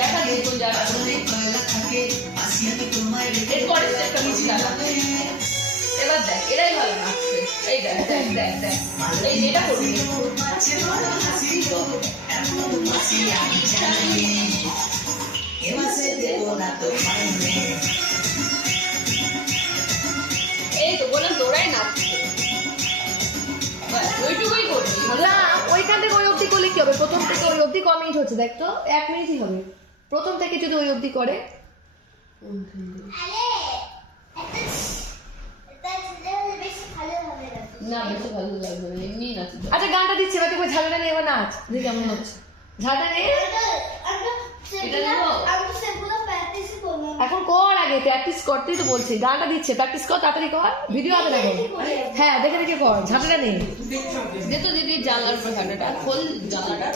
দেখা দিয়ে কোন জায়গা এরপরে একটা মিছিল এবার দেখ এরাই ভালো নাচছে এই দেখ দেখ দেখ দেখ এই যেটা করবি এই তো বললাম তোরাই নাচছে ওইটুকুই করবি না ওইখান থেকে ওই অবধি করলে কি হবে? প্রথম থেকে ওই অবধি ক মিনিট হচ্ছে দেখ তো, 1 মিনিটই হবে। প্রথম থেকে যদি ওই অবধি করে না বেশি ভালো লাগবে না এমনি নাচ আচ্ছা গানটা দিচ্ছি এবার তুই ঝাড়টা নিয়ে এবার নাচ দেখি কেমন হচ্ছে। ঝাড়টা নিয়ে এখন কর, আগে প্র্যাকটিস করতেই তো বলছি। গানটা দিচ্ছে প্র্যাকটিস কর, তাড়াতাড়ি কর, ভিডিও হবে না এখন। হ্যাঁ দেখে দেখে কর, ঝাঁটাটা নেই দে তো দিদি জানলার উপর ঘাটাটা খোল জানলাটা